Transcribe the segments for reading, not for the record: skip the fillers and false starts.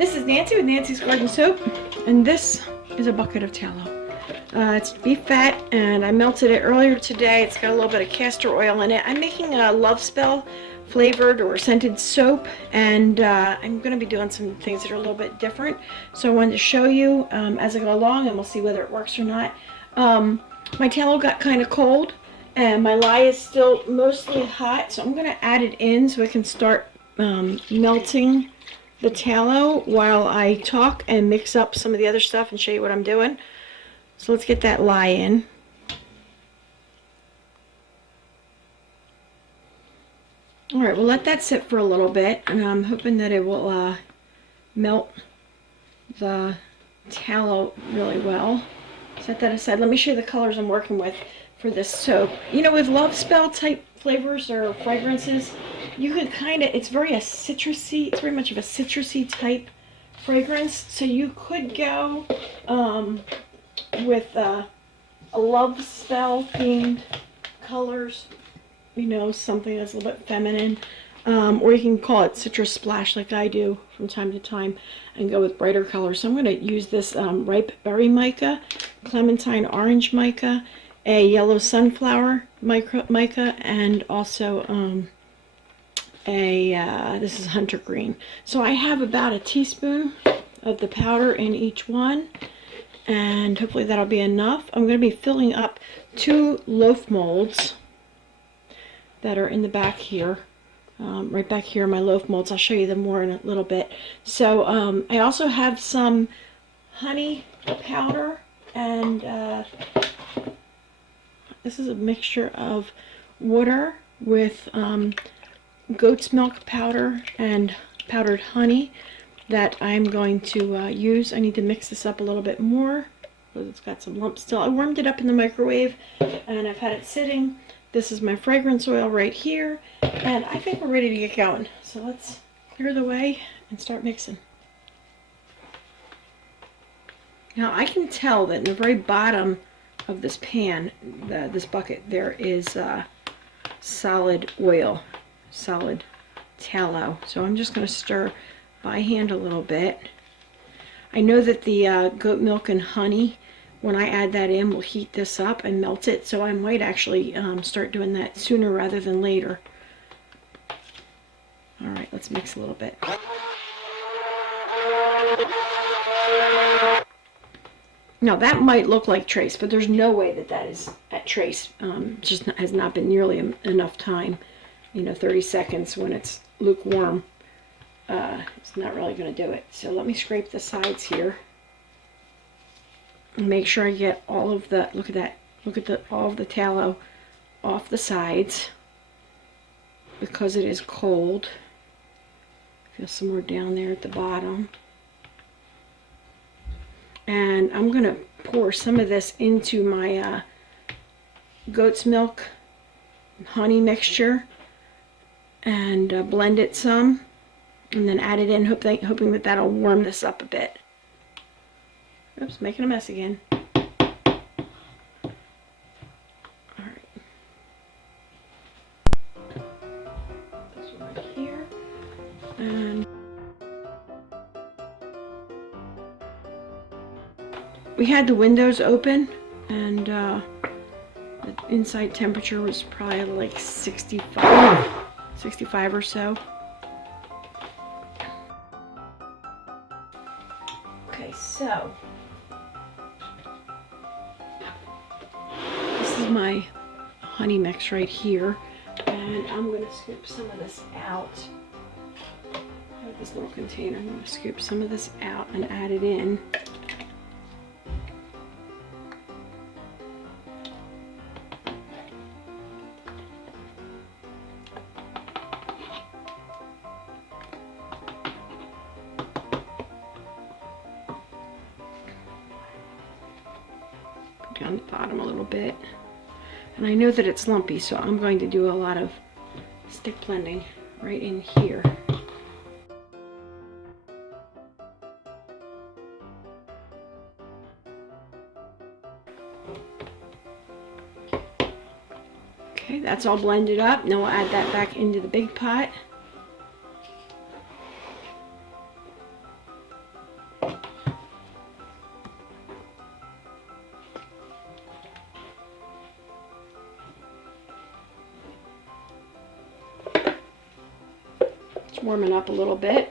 This is Nancy with Nancy's Garden Soap, and this is a bucket of tallow. It's beef fat, and I melted it earlier today. It's got a little bit of castor oil in it. I'm making a Lovespell flavored or scented soap, and I'm going to be doing some things that are a little bit different. So I wanted to show you as I go along, and we'll see whether it works or not. My tallow got kind of cold, and my lye is still mostly hot, so I'm going to add it in so I can start melting the tallow while I talk and mix up some of the other stuff and show you what I'm doing. So let's get that lye in. Alright, we'll let that sit for a little bit, and I'm hoping that it will melt the tallow really well. Set that aside. Let me show you the colors I'm working with for this soap. You know, with Lovespell type flavors or fragrances, you can kind of, it's very citrusy, it's very much of a citrusy type fragrance. So you could go with a Lovespell themed colors, you know, something that's a little bit feminine. Or you can call it citrus splash like I do from time to time and go with brighter colors. So I'm going to use this ripe berry mica, clementine orange mica, a yellow sunflower mica, and also this is hunter green. So I have about a teaspoon of the powder in each one, and hopefully that'll be enough. I'm going to be filling up 2 loaf molds that are in the back here. Right back here are my loaf molds. I'll show you them more in a little bit. So I also have some honey powder, and this is a mixture of water with goat's milk powder and powdered honey that I'm going to use. I need to mix this up a little bit more because it's got some lumps still. I warmed it up in the microwave and I've had it sitting. This is my fragrance oil right here, and I think we're ready to get going. So let's clear the way and start mixing. Now I can tell that in the very bottom of this pan, this bucket, there is solid oil, solid tallow. So I'm just going to stir by hand a little bit. I know that the goat milk and honey, when I add that in, will heat this up and melt it, so I might actually start doing that sooner rather than later. Alright, let's mix a little bit. Now that might look like trace, but there's no way that that is at trace. Just has not been nearly enough time. You know, 30 seconds when it's lukewarm. It's not really going to do it. So let me scrape the sides here. Make sure I get all of the, look at that, all of the tallow off the sides because it is cold. Feel some more down there at the bottom. And I'm going to pour some of this into my goat's milk honey mixture and blend it some, and then add it in, hoping that that'll warm this up a bit. Oops, making a mess again. Alright. This one right here. And we had the windows open, and the inside temperature was probably like 65 or so. Okay, so this is my honey mix right here, and I'm going to scoop some of this out. I have this little container. I'm going to scoop some of this out and add it in. Down the bottom a little bit, and I know that it's lumpy, so I'm going to do a lot of stick blending right in here. Okay, that's all blended up. Now we'll add that back into the big pot. warming up a little bit.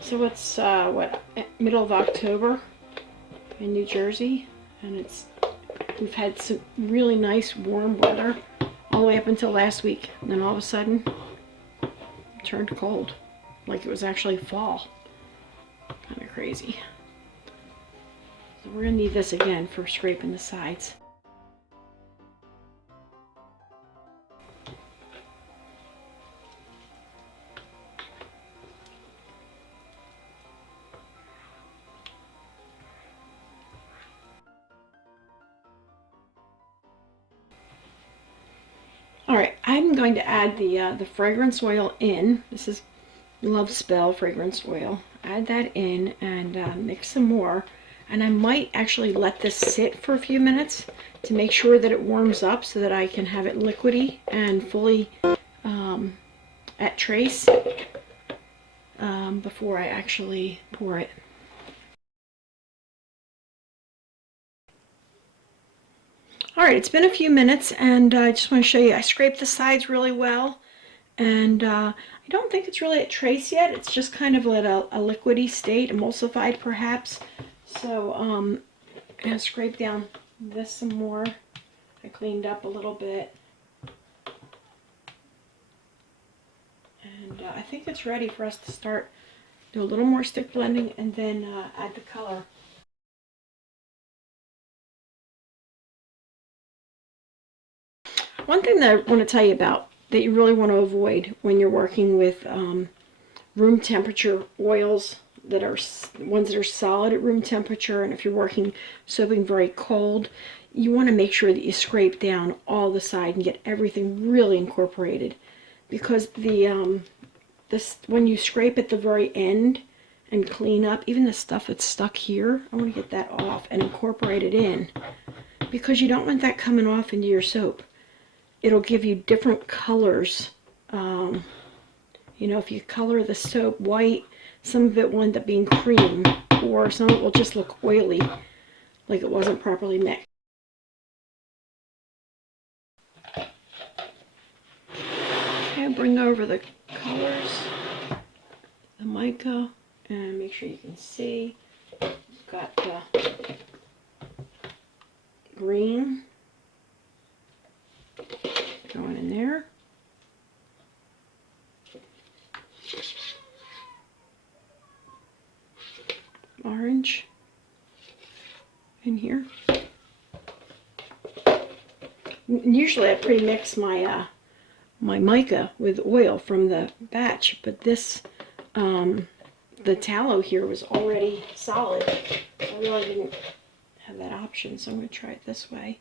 So it's what, middle of October in New Jersey, and we've had some really nice warm weather all the way up until last week, and then all of a sudden it turned cold, like it was actually fall. Kind of crazy. So we're gonna need this again for scraping the sides. Alright, I'm going to add the fragrance oil in. This is Lovespell fragrance oil. Add that in and mix some more. And I might actually let this sit for a few minutes to make sure that it warms up so that I can have it liquidy and fully at trace before I actually pour it. Alright, it's been a few minutes, and I just want to show you, I scraped the sides really well, and I don't think it's really at trace yet. It's just kind of at a liquidy state, emulsified perhaps. So I'm going to scrape down this some more. I cleaned up a little bit. And I think it's ready for us to start, do a little more stick blending, and then add the color. One thing that I want to tell you about that you really want to avoid when you're working with room temperature oils, that are ones that are solid at room temperature, and if you're working soaping very cold, you want to make sure that you scrape down all the side and get everything really incorporated, because when you scrape at the very end and clean up, even the stuff that's stuck here, I want to get that off and incorporate it in, because you don't want that coming off into your soap. It'll give you different colors. You know, if you color the soap white, some of it will end up being cream, or some of it will just look oily, like it wasn't properly mixed. Okay, bring over the colors, the mica, and make sure you can see. We've got the green going in there. Orange in here. Usually I pre-mix my my mica with oil from the batch, but this the tallow here was already solid. I really didn't have that option, so I'm going to try it this way.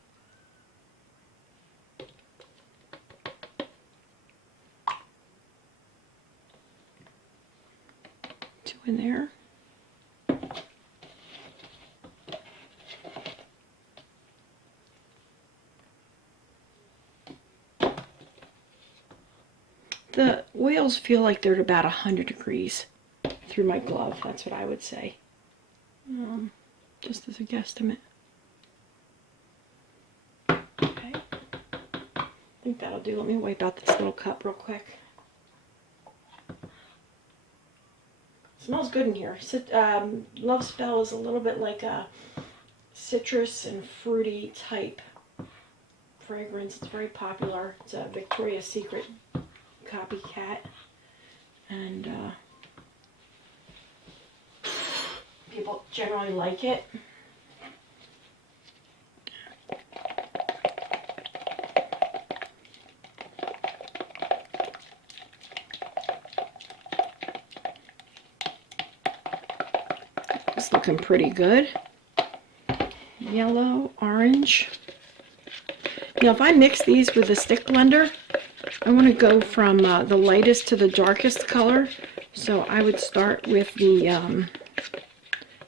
Two in there. The oils feel like they're at about 100 degrees through my glove. That's what I would say, just as a guesstimate. Okay, I think that'll do. Let me wipe out this little cup real quick. Smells good in here. Lovespell is a little bit like a citrus and fruity type fragrance. It's very popular. It's a Victoria's Secret copycat, and people generally like it. It's looking pretty good. Yellow, orange. Now if I mix these with a stick blender, I want to go from the lightest to the darkest color, so I would start with the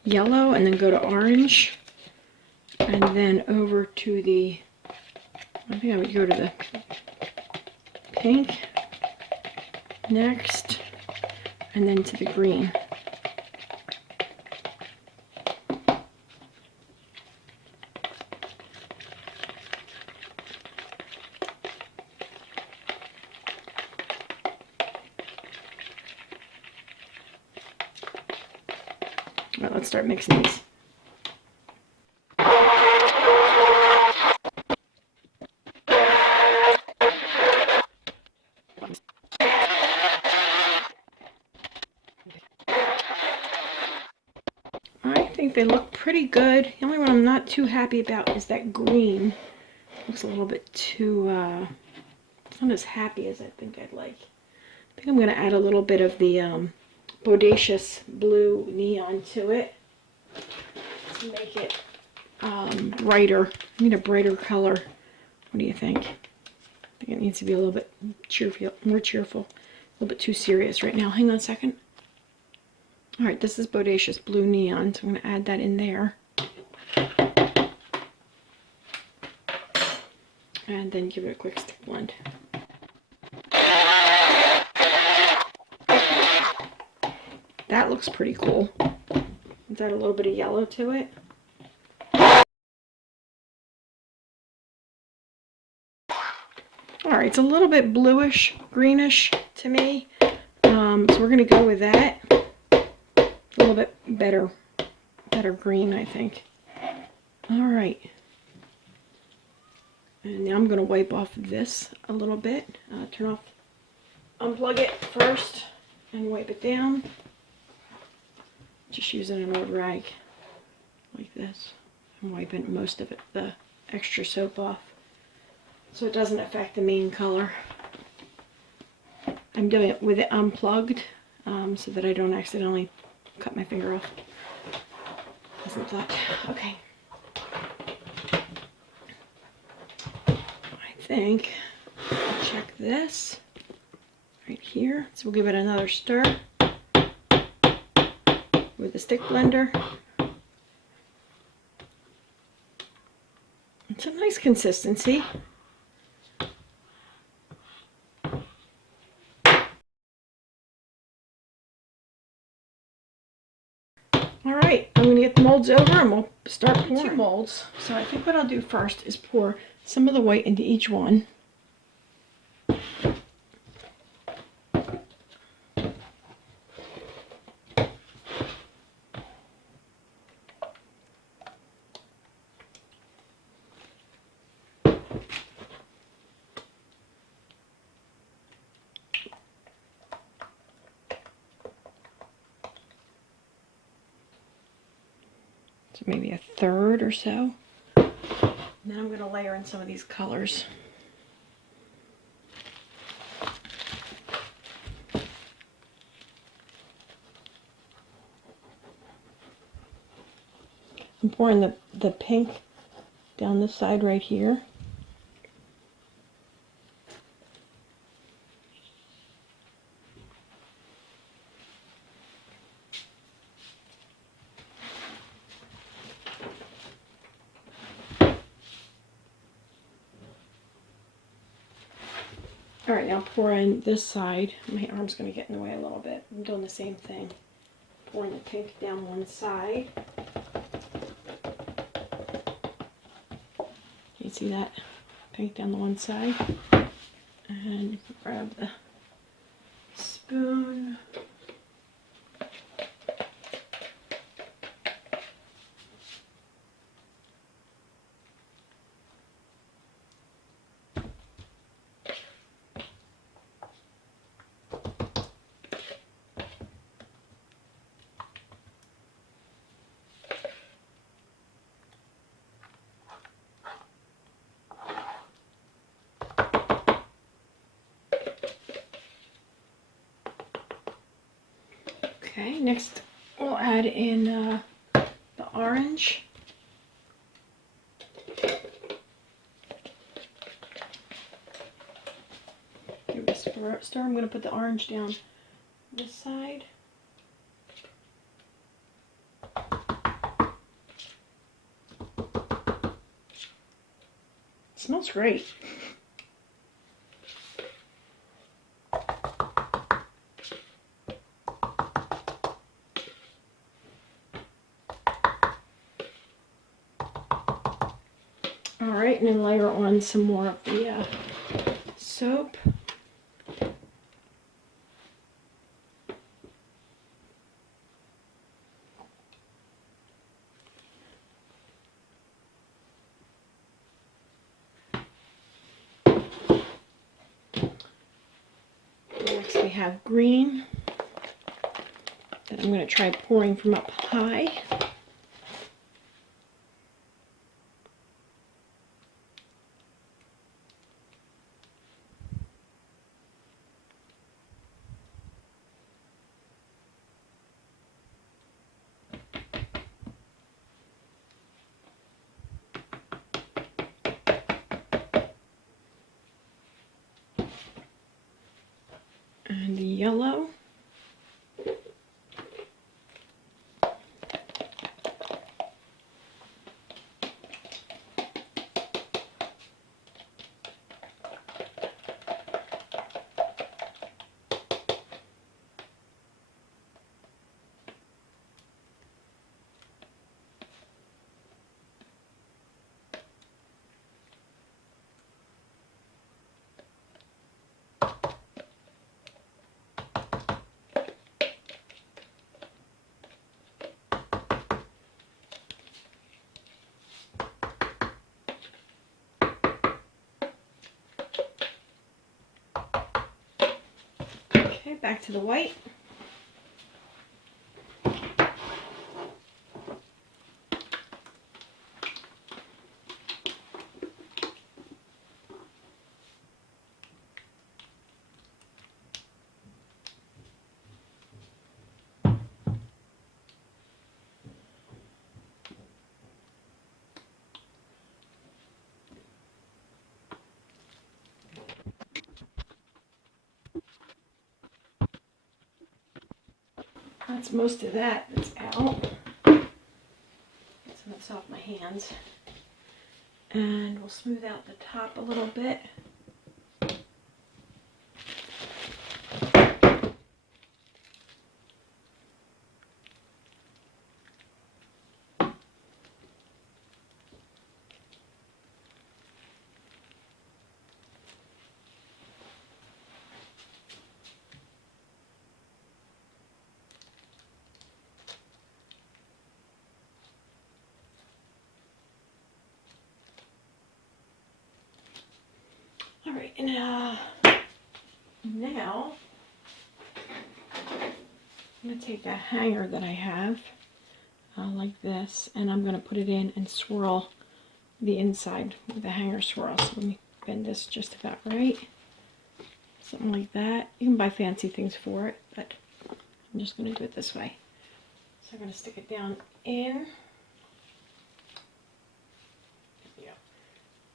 yellow and then go to orange, and then over to the, I think I would go to the pink next, and then to the green. All right, let's start mixing these. I think they look pretty good. The only one I'm not too happy about is that green. Looks a little bit too, not as happy as I think I'd like. I think I'm going to add a little bit of the bodacious blue neon to it to make it brighter. I need a brighter color. What do you think? I think it needs to be a little bit more cheerful. A little bit too serious right now. Hang on a second. All right, this is bodacious blue neon, so I'm going to add that in there. And then give it a quick stick blend. That looks pretty cool. Let's add a little bit of yellow to it. All right, it's a little bit bluish, greenish to me. So we're going to go with that. A little bit better green, I think. All right. And now I'm going to wipe off this a little bit. Unplug it first and wipe it down. Just using an old rag like this. I'm wiping most of it, the extra soap off, so it doesn't affect the main color. I'm doing it with it unplugged so that I don't accidentally cut my finger off. Isn't that okay? I think I'll check this right here. So we'll give it another stir with the stick blender. It's a nice consistency. All right, I'm going to get the molds over and we'll start pouring. 2 molds. So I think what I'll do first is pour some of the white into each one. So maybe a third or so. And then I'm going to layer in some of these colors. I'm pouring the pink down this side right here. All right, now pour in this side. My arm's going to get in the way a little bit. I'm doing the same thing. Pouring the pink down one side. You see that? Pink down the one side. And grab the spoon. Okay, next we'll add in the orange. Give it a stir. I'm going to put the orange down this side. It smells great. Alright, and then layer on some more of the soap. Next we have green that I'm going to try pouring from up high. And the yellow. Okay, back to the white. That's most of that that's out. Get some that's off my hands. And we'll smooth out the top a little bit. All right, and now I'm going to take a hanger that I have like this, and I'm going to put it in and swirl the inside with the hanger swirl. So let me bend this just about right. Something like that. You can buy fancy things for it, but I'm just going to do it this way. So I'm going to stick it down in.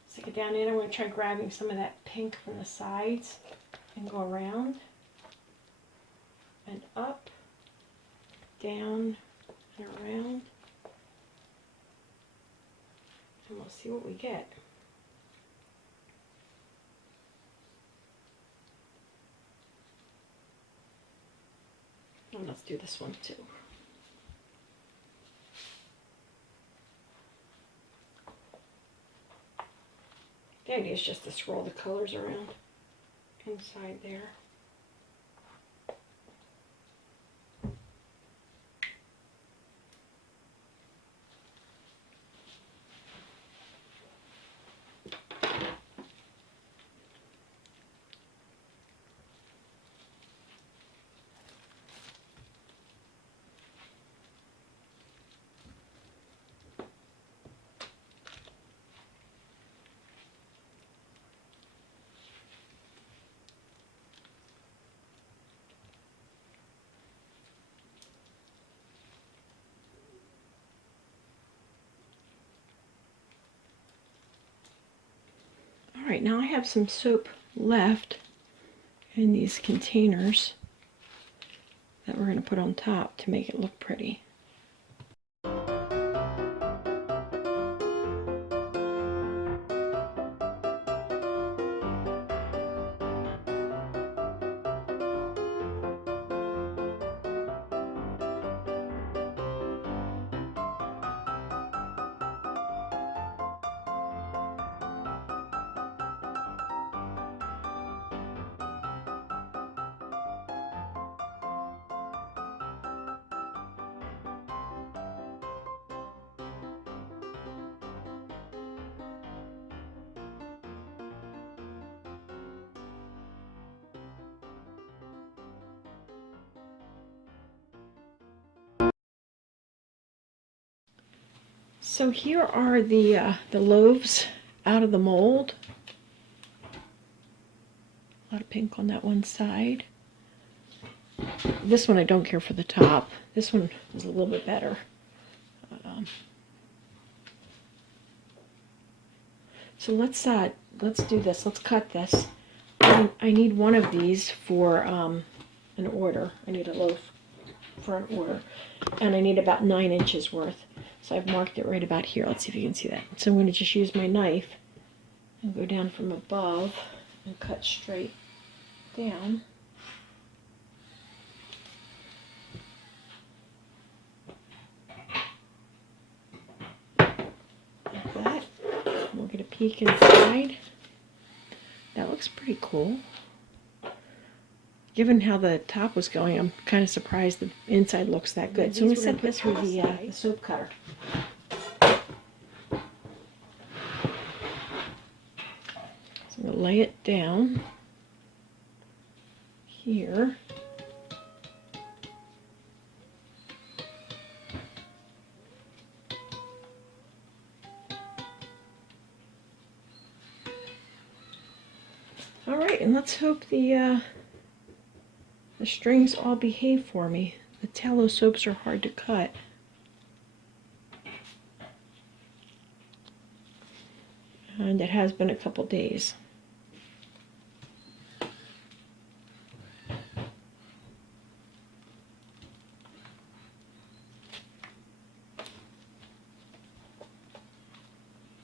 Stick it down in. I'm going to try grabbing some of that pink from the sides and go around and up, down and around, and we'll see what we get. And let's do this one too. The idea is just to swirl the colors around inside there. All right, now I have some soap left in these containers that we're going to put on top to make it look pretty. So here are the loaves out of the mold. A lot of pink on that one side. This one I don't care for the top. This one is a little bit better. So let's do this. Let's cut this. I need one of these for an order. I need a loaf for an order, and I need about 9 inches worth. So I've marked it right about here. Let's see if you can see that. So I'm going to just use my knife and go down from above and cut straight down. Like that. We'll get a peek inside. That looks pretty cool. Given how the top was going, I'm kind of surprised the inside looks that good. So let me set this with the soap cutter. So I'm going to lay it down here. All right, and let's hope the strings all behave for me. The tallow soaps are hard to cut. And it has been a couple days.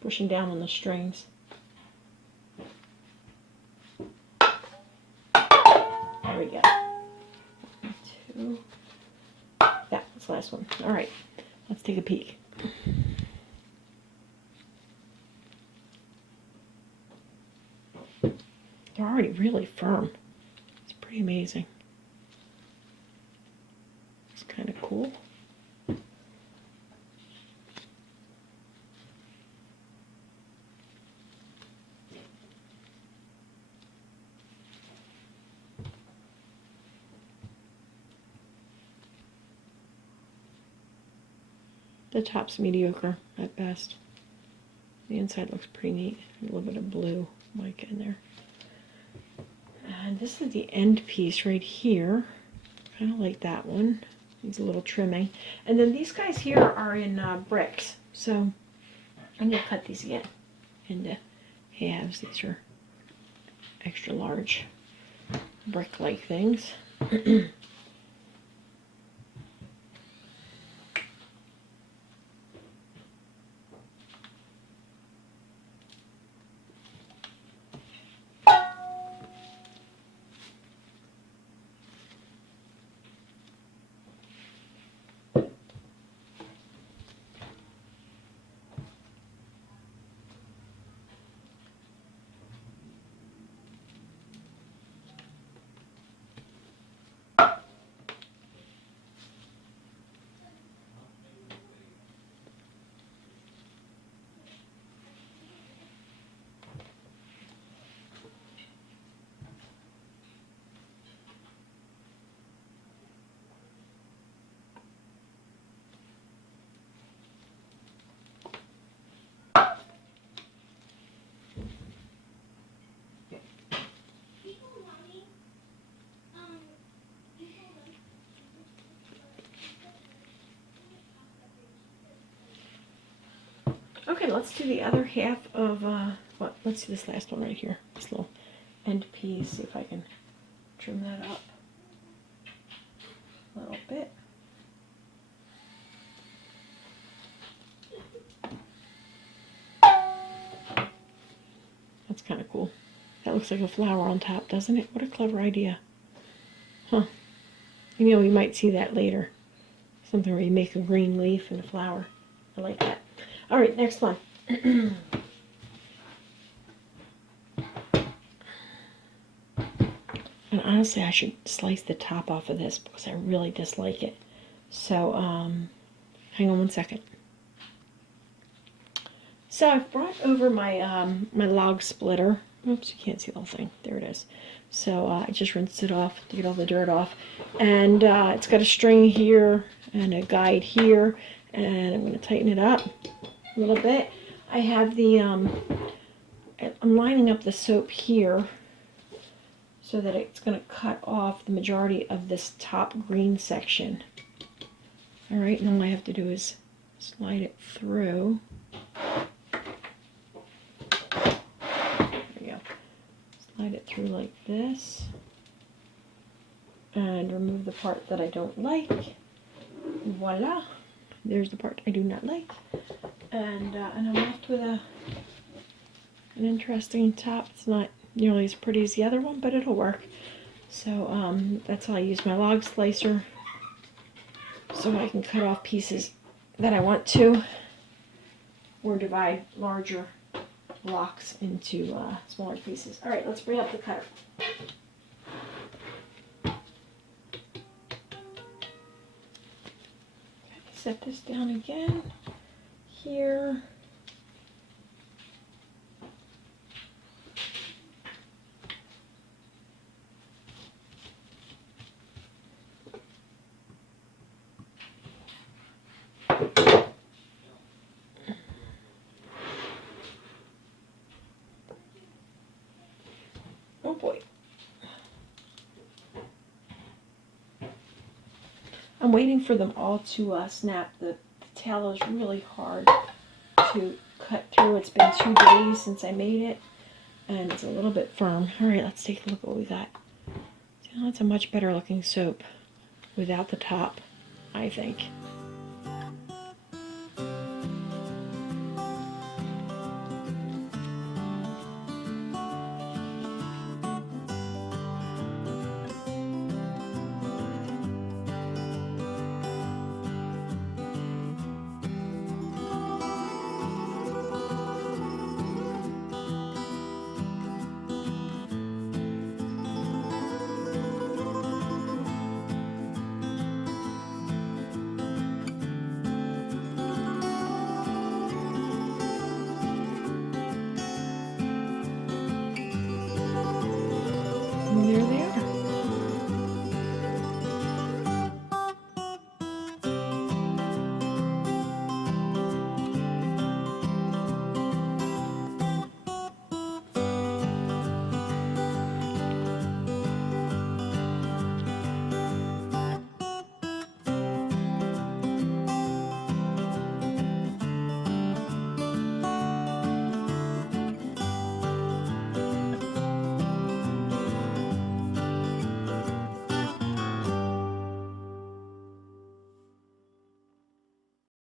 Pushing down on the strings. There we go. 2. Yeah, that's the last one. All right, let's take a peek. They're already really firm. It's pretty amazing. It's kind of cool. The top's mediocre at best. The inside looks pretty neat. A little bit of blue mica in there. And this is the end piece right here. Kind of like that one. Needs a little trimming. And then these guys here are in bricks. So I'm going to cut these again into halves. These are extra large brick-like things. Okay, let's do the other half of, let's do this last one right here. This little end piece, see if I can trim that up a little bit. That's kind of cool. That looks like a flower on top, doesn't it? What a clever idea. Huh. You know, you might see that later. Something where you make a green leaf and a flower. I like that. All right, next one. And honestly, I should slice the top off of this because I really dislike it. So, hang on one second. So I've brought over my my log splitter. Oops, you can't see the whole thing. There it is. So I just rinsed it off to get all the dirt off. And it's got a string here and a guide here. And I'm going to tighten it up. a little bit. I have the, I'm lining up the soap here so that it's going to cut off the majority of this top green section. All right, and all I have to do is slide it through. There we go. Slide it through like this. And remove the part that I don't like. Voila. There's the part I do not like. And I'm left with an interesting top. It's not nearly as pretty as the other one, but it'll work. So that's how I use my log slicer, so I can cut off pieces that I want to, or divide larger blocks into smaller pieces. All right, let's bring up the cutter. Set this down again here. Oh boy. I'm waiting for them all to snap. The tallow is really hard to cut through. It's been 2 days since I made it, and it's a little bit firm. All right, let's take a look at what we got. Now it's a much better looking soap without the top, I think.